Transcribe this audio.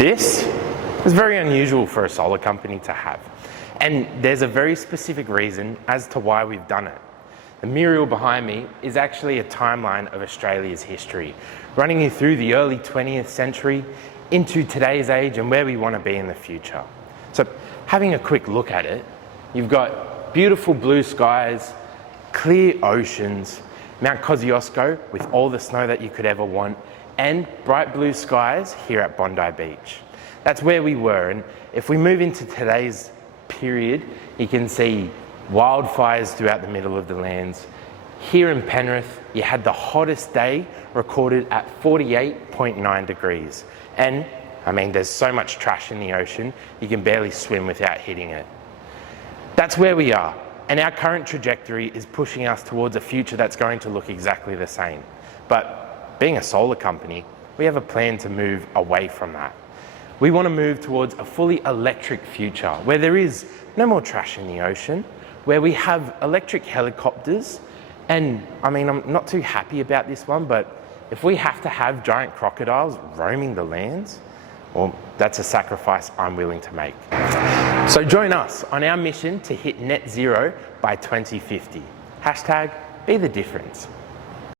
This is very unusual for a solar company to have, and there's a very specific reason as to why we've done it. The mural behind me is actually a timeline of Australia's history, running you through the early 20th century into today's age and where we want to be in the future. So having a quick look at it, you've got beautiful blue skies, clear oceans, Mount Kosciuszko with all the snow that you could ever want, and bright blue skies here at Bondi Beach. That's where we were, and if we move into today's period, you can see wildfires throughout the middle of the lands. Here in Penrith, you had the hottest day recorded at 48.9 degrees. And I mean, there's so much trash in the ocean, you can barely swim without hitting it. That's where we are. And our current trajectory is pushing us towards a future that's going to look exactly the same. But being a solar company, we have a plan to move away from that. We want to move towards a fully electric future where there is no more trash in the ocean, where we have electric helicopters. And I mean, I'm not too happy about this one, but if we have to have giant crocodiles roaming the lands, well, that's a sacrifice I'm willing to make. So join us on our mission to hit net zero by 2050. #BeTheDifference.